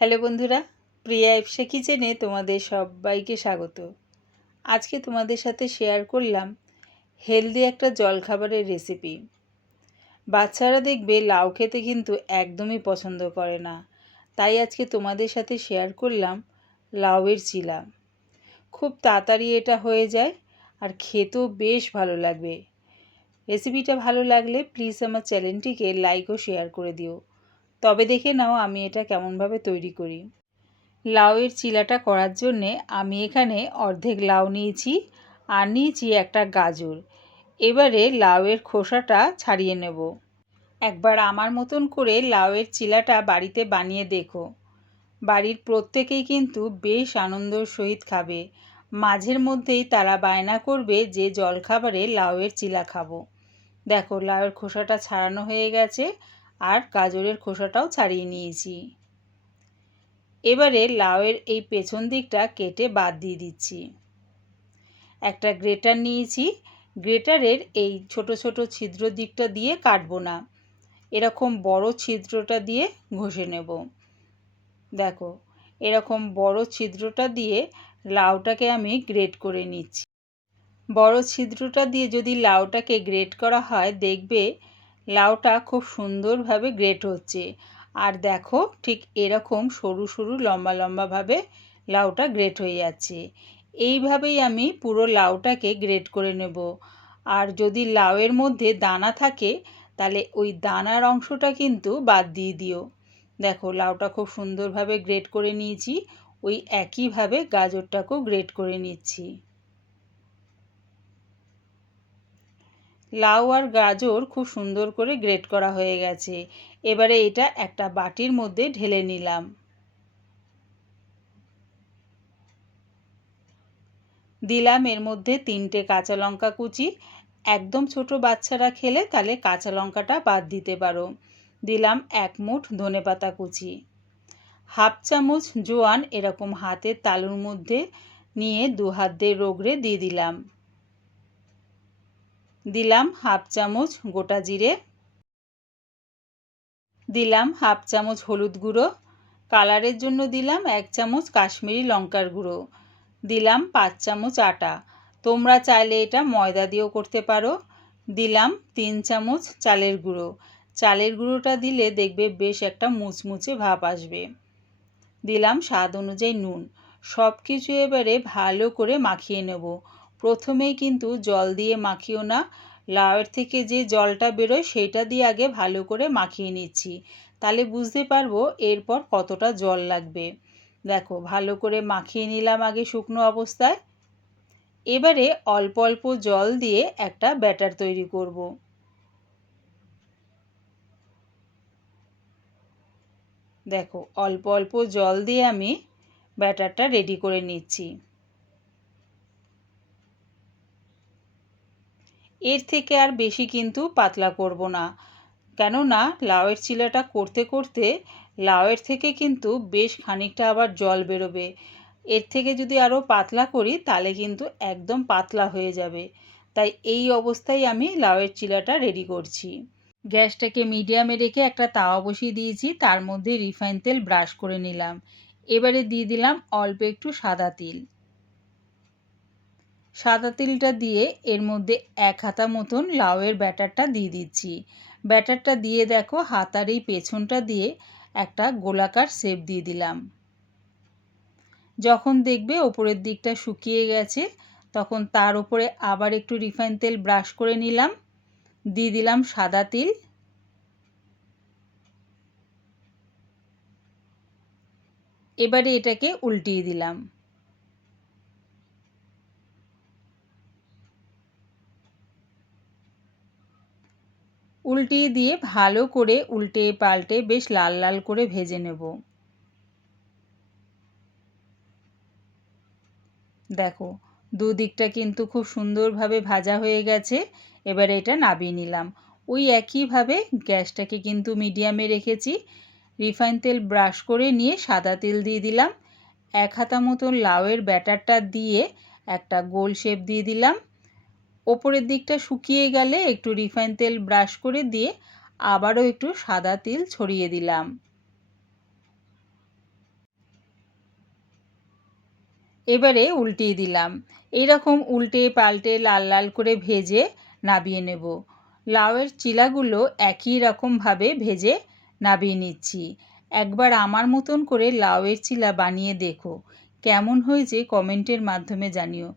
Hello বন্ধুরা, প্রিয়া এফসা কিচেনে তোমাদের সবাইকে স্বাগত। আজকে তোমাদের সাথে শেয়ার করলাম হেলদি একটা জলখাবারের রেসিপি। বাচ্চারা দেখবে লাউ খেতে কিন্তু একদমই পছন্দ করে না, তাই আজকে তোমাদের সাথে শেয়ার করলাম লাউয়ের চিলা। খুব তাড়াতাড়ি এটা হয়ে যায় আর খেতেও বেশ ভালো লাগবে। রেসিপিটা ভালো লাগলে প্লিজ আমার চ্যানেলটিকে লাইক ও শেয়ার করে দিও। তবে দেখে নাও আমি এটা কেমনভাবে তৈরি করি। লাউয়ের চিলাটা করার জন্যে আমি এখানে অর্ধেক লাউ নিয়েছি আর নিয়েছি একটা গাজর। এবারে লাউয়ের খোসাটা ছাড়িয়ে নেব। একবার আমার মতন করে লাউয়ের চিলাটা বাড়িতে বানিয়ে দেখো। বাড়ির প্রত্যেকেই কিন্তু বেশ আনন্দের সহিত খাবে। মাঝের মধ্যেই তারা বায়না করবে যে জলখাবারে লাউয়ের চিলা খাবো। দেখো, লাউয়ের খোসাটা ছাড়ানো হয়ে গেছে আর গাজরের খোসাটাও ছাড়িয়ে নিয়েছি। এবারে লাউয়ের এই পেছন দিকটা কেটে বাদ দিয়ে দিচ্ছি। একটা গ্রেটার নিয়েছি, গ্রেটারের এই ছোট ছোট ছিদ্র দিকটা দিয়ে কাটবো না, এরকম বড় ছিদ্রটা দিয়ে ঘষে নেব। দেখো, এরকম বড় ছিদ্রটা দিয়ে লাউটাকে আমি গ্রেট করে নিচ্ছি। বড় ছিদ্রটা দিয়ে যদি লাউটাকে গ্রেট করা হয় দেখবে লাউটা খুব সুন্দরভাবে গ্রেট হচ্ছে। আর দেখো, ঠিক এরকম সরু সরু লম্বা লম্বাভাবে লাউটা গ্রেট হয়ে যাচ্ছে। এইভাবেই আমি পুরো লাউটাকে গ্রেট করে নেব। আর যদি লাউয়ের মধ্যে দানা থাকে তাহলে ওই দানার অংশটা কিন্তু বাদ দিয়ে দিও। দেখো, লাউটা খুব সুন্দরভাবে গ্রেট করে নিয়েছি। ওই একইভাবে গাজরটাকেও গ্রেট করে নিচ্ছি। লাউ আর গাজর খুব সুন্দর করে গ্রেট করা হয়ে গেছে। এবারে এটা একটা বাটির মধ্যে ঢেলে নিলাম। দিলাম এর মধ্যে 3টে কাঁচা লঙ্কা কুচি। একদম ছোট বাচ্চারা খেলে তাহলে কাঁচা লঙ্কাটা বাদ দিতে পারো। দিলাম 1 মুঠ ধনেপাতা কুচি। হাফ চামচ জোয়ান এরকম হাতের তালুর মধ্যে নিয়ে 2 হাত দিয়ে রগড়ে দিয়ে দিলাম। দিলাম হাফ চামচ গোটা জিরে। দিলাম হাফ চামচ হলুদ গুঁড়ো। কালারের জন্য দিলাম 1 চামচ কাশ্মীরি লঙ্কার গুঁড়ো। দিলাম 5 চামচ আটা। তোমরা চাইলে এটা ময়দা দিয়েও করতে পারো। দিলাম 3 চামচ চালের গুঁড়ো। চালের গুঁড়োটা দিলে দেখবে বেশ একটা মুচমুচে ভাব আসবে। দিলাম স্বাদ অনুযায়ী নুন। সব কিছু এবারে ভালো করে মাখিয়ে নেব। প্রথমেই কিন্তু জল দিয়ে মাখিও না, লাউয়ের থেকে যে জলটা বেরোয় সেইটা দিয়ে আগে ভালো করে মাখিয়ে নিচ্ছি, তাহলে বুঝতে পারবো এরপর কতটা জল লাগবে। দেখো, ভালো করে মাখিয়ে নিলাম আগে শুকনো অবস্থায়। এবারে অল্প অল্প জল দিয়ে একটা ব্যাটার তৈরি করব। দেখো, অল্প অল্প জল দিয়ে আমি ব্যাটারটা রেডি করে নিচ্ছি। এর থেকে আর বেশি কিন্তু পাতলা করব না, কেননা লাউয়ের চিলাটা করতে করতে লাউয়ের থেকে কিন্তু বেশ খানিকটা আবার জল বেরোবে। এর থেকে যদি আরও পাতলা করি তাহলে কিন্তু একদম পাতলা হয়ে যাবে। তাই এই অবস্থায় আমি লাউয়ের চিলাটা রেডি করছি। গ্যাসটাকে মিডিয়ামে রেখে একটা তাওয়া বসিয়ে দিয়েছি, তার মধ্যে রিফাইন তেল ব্রাশ করে নিলাম। এবারে দিয়ে দিলাম অল্প একটু সাদা তিল। সাদা তিলটা দিয়ে এর মধ্যে 1 হাতা মতন লাউয়ের ব্যাটারটা দিয়ে দিচ্ছি। ব্যাটারটা দিয়ে দেখো, হাতার এই পেছনটা দিয়ে একটা গোলাকার শেপ দিয়ে দিলাম। যখন দেখবে ওপরের দিকটা শুকিয়ে গেছে তখন তার উপরে আবার একটু রিফাইন তেল ব্রাশ করে নিলাম। দিয়ে দিলাম সাদা তিল। এবারে এটাকে উল্টিয়ে দিলাম। উল্টিয়ে দিয়ে ভালো করে উল্টে পাল্টে বেশ লাল লাল করে ভেজে নেব। দেখো, দুদিকটা কিন্তু খুব সুন্দরভাবে ভাজা হয়ে গেছে। এবারে এটা নামিয়ে নিলাম। ওই একইভাবে গ্যাসটাকে কিন্তু মিডিয়ামে রেখেছি। রিফাইন তেল ব্রাশ করে নিয়ে সাদা তেল দিয়ে দিলাম। 1 হাতা মতন লাউয়ের ব্যাটারটা দিয়ে একটা গোল শেপ দিয়ে দিলাম। ওপরের দিকটা শুকিয়ে গেলে একটু রিফাইন তেল ব্রাশ করে দিয়ে আবারও একটু সাদা তিল ছড়িয়ে দিলাম। এবারে উল্টিয়ে দিলাম। এইরকম উল্টে পাল্টে লাল লাল করে ভেজে নাবিয়ে নেব। লাউয়ের চিলাগুলো একই রকমভাবে ভেজে নাবিয়ে নিচ্ছি। একবার আমার মতন করে লাউয়ের চিলা বানিয়ে দেখো। কেমন হয়েছে কমেন্টের মাধ্যমে জানিও।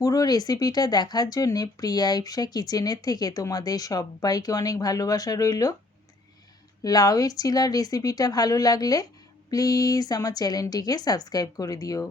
পুরো রেসিপিটা দেখার জন্যে প্রিয়া ইপসা কিচেনের থেকে তোমাদের সবাইকে অনেক ভালোবাসা রইল। লাউয়ের চিলার রেসিপিটা ভালো লাগলে প্লিজ আমার চ্যানেলটিকে সাবস্ক্রাইব করে দিও।